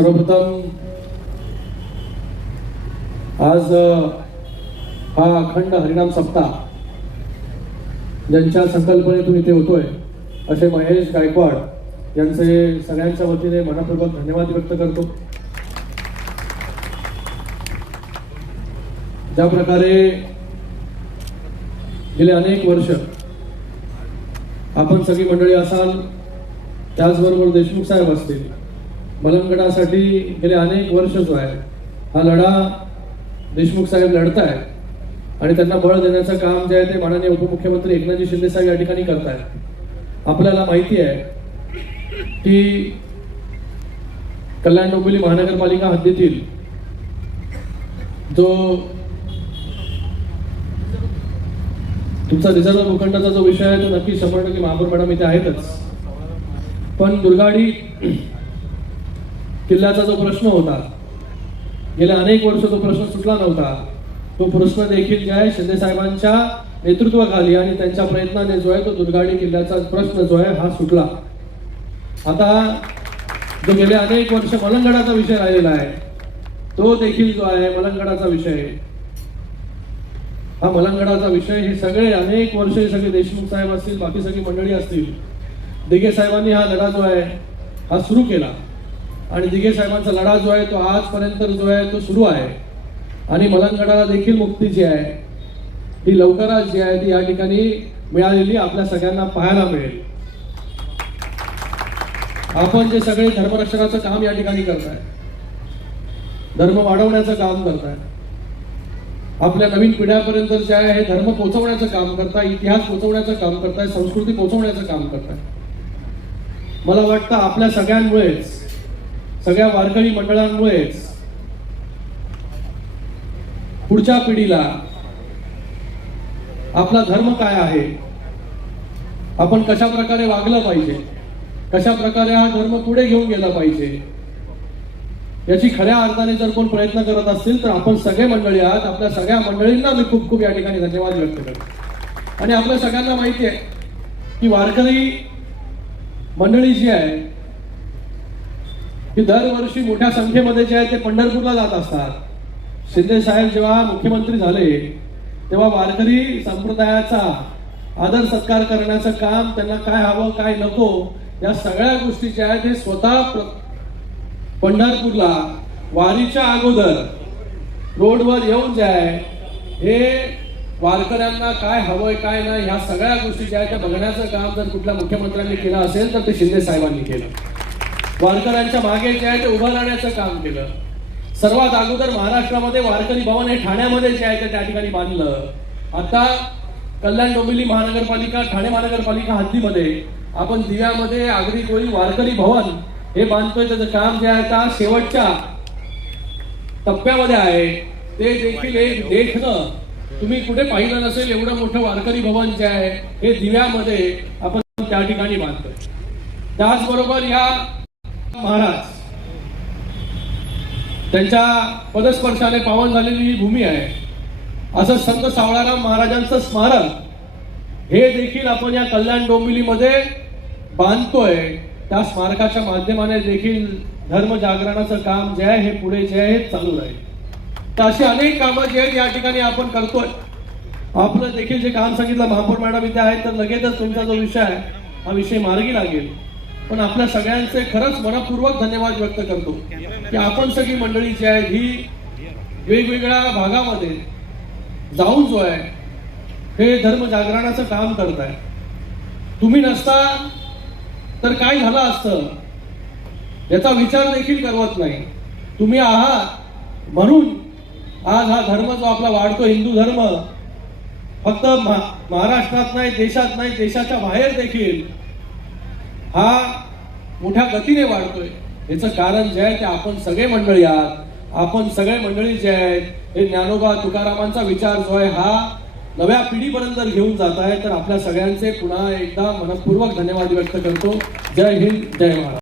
सर्वप्रथम आज हा अखंड हरिनाम सप्ताह ज्यांच्या संकल्पनेतून इथे होतोय असे महेश गायकवाड यांचे सगळ्यांच्या वतीने मनपूर्वक धन्यवाद व्यक्त करतो। ज्या प्रकारे गेले अनेक वर्ष आपण सगळी मंडळी असाल, त्याचबरोबर देशमुख साहेब असतील, मलंगडासाठी गेले अनेक वर्ष जो आहे हा लढा देशमुख साहेब लढतायत आणि त्यांना बळ देण्याचं काम जे आहे ते माननीय उपमुख्यमंत्री एकनाथजी शिंदे साहेब या ठिकाणी करतायत। आपल्याला माहिती आहे की कल्याण डोंबिवली महानगरपालिका हद्दीतील जो तुमचा रिझर्व्ह भूखंडाचा जो विषय आहे तो नक्की 100% महापौर मॅडम इथे आहेतच, पण दुर्गाडी किल्ल्याचा जो प्रश्न होता गेल्या अनेक वर्ष तो प्रश्न सुटला नव्हता। तो प्रश्न देखील जे आहे शिंदे साहेबांच्या नेतृत्वाखाली आणि त्यांच्या प्रयत्नाने जो आहे तो दुर्गाडी किल्ल्याचा प्रश्न जो आहे हा सुटला। आता जो गेले अनेक वर्ष मलंगडाचा विषय राहिलेला आहे तो देखील जो आहे मलंगडाचा विषय, हा मलंगडाचा विषय हे सगळे अनेक वर्ष सगळे देशमुख साहेब असतील, बाकी सगळी मंडळी असतील, दिघे साहेबांनी हा लढा जो आहे हा सुरू केला आणि दिघे साहेबांचा लढा जो आहे तो आजपर्यंत जो आहे तो सुरू आहे आणि मलंगडाला देखील मुक्ती जी आहे ती लवकरच जी आहे ती या ठिकाणी मिळालेली आपल्या सगळ्यांना पाहायला मिळेल। आपण जे सगळे धर्मरक्षणाचं काम या ठिकाणी करताय, धर्म वाढवण्याचं काम करताय, आपल्या नवीन पिढ्यापर्यंत जे आहे हे धर्म पोहोचवण्याचं काम करताय, इतिहास पोहोचवण्याचं काम करताय, संस्कृती पोहोचवण्याचं काम करताय। मला वाटतं आपल्या सगळ्यांमुळेच, सगळ्या वारकरी मंडळांमुळेच पुढच्या पिढीला आपला धर्म काय आहे, आपण कशा प्रकारे वागलं पाहिजे, कशा प्रकारे हा धर्म पुढे घेऊन गेला पाहिजे याची खऱ्या अर्थाने जर कोण प्रयत्न करत असतील तर आपण सगळे मंडळी आहात। आपल्या सगळ्या मंडळींना मी खूप खूप या ठिकाणी धन्यवाद व्यक्त करतो। आणि आपल्या सगळ्यांना माहिती आहे की वारकरी मंडळी जी आहे ही दरवर्षी मोठ्या संख्येमध्ये जे आहे ते पंढरपूरला जात असतात। शिंदे साहेब जेव्हा मुख्यमंत्री झाले तेव्हा वारकरी संप्रदायाचा आदर सत्कार करण्याचं काम, त्यांना काय हवं काय नको या सगळ्या गोष्टी ज्या आहेत हे स्वतः पंढरपूरला वारीच्या अगोदर रोडवर येऊन जे आहे हे वारकऱ्यांना काय हवंय काय नाही ह्या सगळ्या गोष्टी ज्या आहेत त्या बघण्याचं काम जर कुठल्या मुख्यमंत्र्यांनी केलं असेल तर ते शिंदे साहेबांनी केलं। वारकऱ्यांच्या मागे जे आहे ते उभं राहण्याचं काम केलं। सर्वात अगोदर महाराष्ट्रामध्ये वारकरी भवन हे ठाण्यामध्ये जे आहे ते त्या ठिकाणी बांधलं। आता कल्याण डोंबिवली महानगरपालिका ठाणे महानगरपालिका हद्दीमध्ये आपण दिव्यामध्ये आगरी कोळी वारकरी भवन हे बांधतोय। त्याचं काम जे आहे आता शेवटच्या टप्प्यामध्ये आहे। ते देखील एक देखणं तुम्ही कुठे पाहिलं नसेल एवढं मोठं वारकरी भवन जे आहे हे दिव्यामध्ये आपण त्या ठिकाणी बांधतोय। त्याचबरोबर या महाराज त्यांच्या पदस्पर्शाने पावन झालेली ही भूमी आहे, असं संत सावळाराम महाराजांचं स्मारक हे देखील आपण या कल्याण डोंबिवलीमध्ये बांधतोय। त्या स्मारकाच्या माध्यमाने देखील धर्म जागरणाचं काम जे आहे हे पुढे जे आहे चालू राहील। तर अशी अनेक कामं जे आहेत या ठिकाणी आपण करतोय। आपलं देखील जे काम सांगितलं महापौर मॅडम इथे आहेत तर लगेचच तुमचा जो विषय आहे हा विषय मार्गी लागेल। पण आपल्या सगळ्यांचे खरंच मनपूर्वक धन्यवाद व्यक्त करतो की आपण सगळी मंडळी जी आहेत ही वेगवेगळ्या भागामध्ये जाऊन जो आहे हे धर्म जागरणाचं काम करताय। तुम्ही नसता तर काय झालं असतं याचा विचार देखील करवत नाही। तुम्ही आहात म्हणून आज हा धर्म जो आपला वाढतो, हिंदू धर्म फक्त महाराष्ट्रात नाही, देशात नाही, देशाच्या बाहेर देखील हा मोठ्या गतीने वाढतोय। याचं कारण जे आहे ते आपण सगळे मंडळी आहात। आपण सगळे मंडळी जे आहेत हे ज्ञानोबा तुकारामांचा विचार जो आहे हा नव्या पिढीपर्यंत जर घेऊन जात आहे तर आपल्या सगळ्यांचे पुन्हा एकदा मनपूर्वक धन्यवाद व्यक्त करतो। जय हिंद, जय महाराष्ट्र।